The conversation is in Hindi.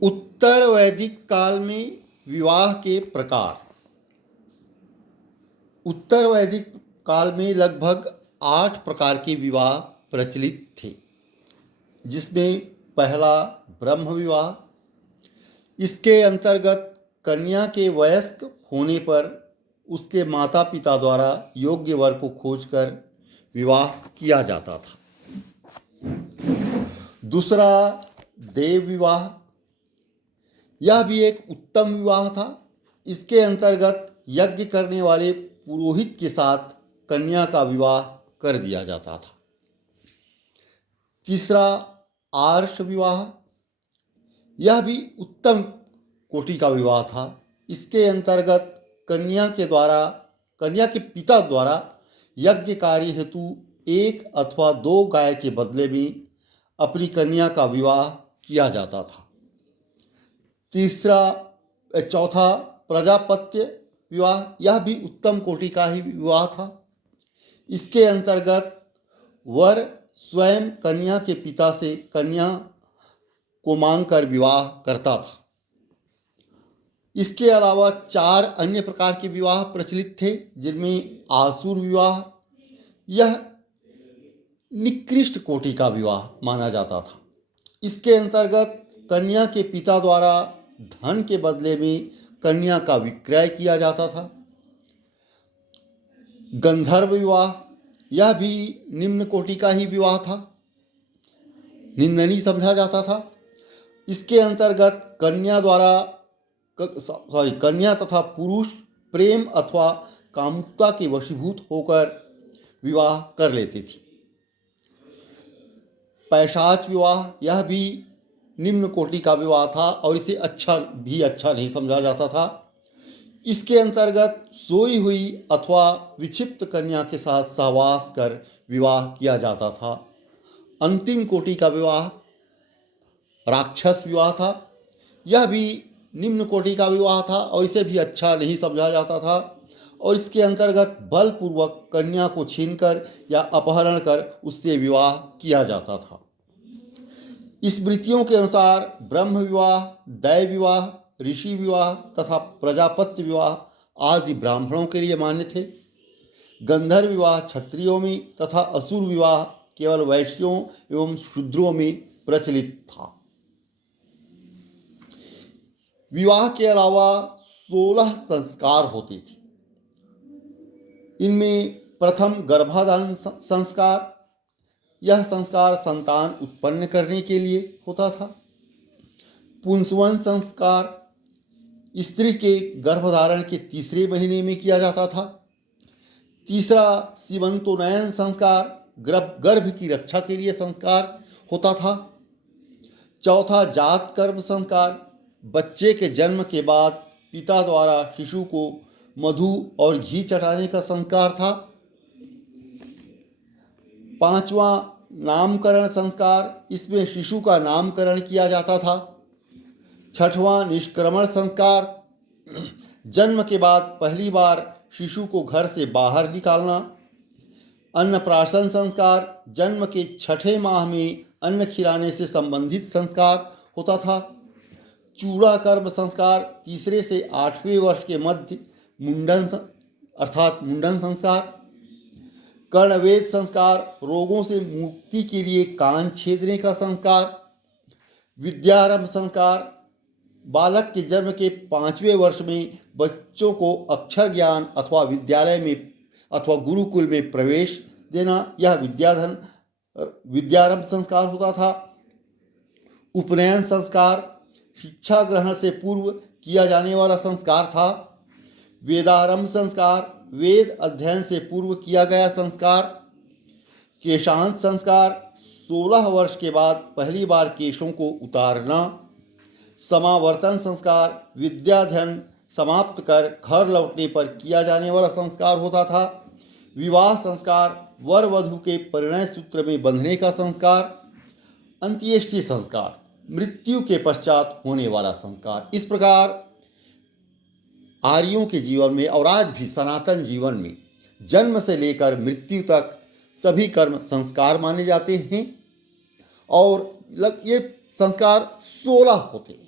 उत्तर वैदिक काल में विवाह के प्रकार। उत्तर वैदिक काल में लगभग 8 प्रकार के विवाह प्रचलित थे, जिसमें पहला ब्रह्म विवाह। इसके अंतर्गत कन्या के वयस्क होने पर उसके माता पिता द्वारा योग्य वर को खोजकर विवाह किया जाता था। दूसरा देव विवाह, यह भी एक उत्तम विवाह था। इसके अंतर्गत यज्ञ करने वाले पुरोहित के साथ कन्या का विवाह कर दिया जाता था। तीसरा आर्ष विवाह, यह भी उत्तम कोटि का विवाह था। इसके अंतर्गत कन्या के पिता द्वारा यज्ञ कार्य हेतु 1 अथवा 2 गाय के बदले में अपनी कन्या का विवाह किया जाता था। चौथा प्रजापत्य विवाह, यह भी उत्तम कोटि का ही विवाह था। इसके अंतर्गत वर स्वयं कन्या के पिता से कन्या को मांगकर विवाह करता था। इसके अलावा 4 अन्य प्रकार के विवाह प्रचलित थे, जिनमें आसुर विवाह, यह निकृष्ट कोटि का विवाह माना जाता था। इसके अंतर्गत कन्या के पिता द्वारा धन के बदले में कन्या का विक्रय किया जाता था। गंधर्व विवाह, यह भी निम्न कोटि का ही विवाह था, निंदनीय समझा जाता था। इसके अंतर्गत कन्या तथा पुरुष प्रेम अथवा कामुकता के वशीभूत होकर विवाह कर लेते थे। पैशाच विवाह, यह भी निम्न कोटि का विवाह था और इसे अच्छा नहीं समझा जाता था। इसके अंतर्गत सोई हुई अथवा विक्षिप्त कन्या के साथ सहवास कर विवाह किया जाता था। अंतिम कोटि का विवाह राक्षस विवाह था। यह भी निम्न कोटि का विवाह था और इसे भी अच्छा नहीं समझा जाता था और इसके अंतर्गत बलपूर्वक कन्या को छीनकर या अपहरण कर उससे विवाह किया जाता था। स्मृतियों के अनुसार ब्रह्म विवाह, दैव विवाह, ऋषि विवाह तथा प्रजापत्य विवाह आदि ब्राह्मणों के लिए मान्य थे। गंधर्व विवाह क्षत्रियों में तथा असुर विवाह केवल वैश्यों एवं शूद्रों में प्रचलित था। विवाह के अलावा 16 संस्कार होते थे। इनमें प्रथम गर्भाधान संस्कार, यह संस्कार संतान उत्पन्न करने के लिए होता था। पुंसवन संस्कार स्त्री के गर्भधारण के 3 महीने में किया जाता था। तीसरा सीमंतोन्नयन संस्कार, गर्भ की रक्षा के लिए संस्कार होता था। चौथा जात कर्म संस्कार, बच्चे के जन्म के बाद पिता द्वारा शिशु को मधु और घी चटाने का संस्कार था। 5वां नामकरण संस्कार, इसमें शिशु का नामकरण किया जाता था। 6वां निष्क्रमण संस्कार, जन्म के बाद पहली बार शिशु को घर से बाहर निकालना। अन्नप्राशन संस्कार, जन्म के 6ठे माह में अन्न खिलाने से संबंधित संस्कार होता था। चूड़ा कर्म संस्कार, 3 से 8वें वर्ष के मध्य मुंडन संस्कार। कर्णवेद संस्कार, रोगों से मुक्ति के लिए कान छेदने का संस्कार। विद्यारंभ संस्कार, बालक के जन्म के 5वें वर्ष में बच्चों को अक्षर ज्ञान अथवा विद्यालय में अथवा गुरुकुल में प्रवेश देना, यह विद्यारंभ संस्कार होता था। उपनयन संस्कार, शिक्षा ग्रहण से पूर्व किया जाने वाला संस्कार था। वेदारंभ संस्कार, वेद अध्ययन से पूर्व किया गया संस्कार। केशांत संस्कार, 16 वर्ष के बाद पहली बार केशों को उतारना। समावर्तन संस्कार, विद्याध्ययन समाप्त कर घर लौटने पर किया जाने वाला संस्कार होता था। विवाह संस्कार, वर वधू के परिणय सूत्र में बंधने का संस्कार। अंत्येष्टि संस्कार, मृत्यु के पश्चात होने वाला संस्कार। इस प्रकार आर्यों के जीवन में और आज भी सनातन जीवन में जन्म से लेकर मृत्यु तक सभी कर्म संस्कार माने जाते हैं और ये संस्कार 16 होते हैं।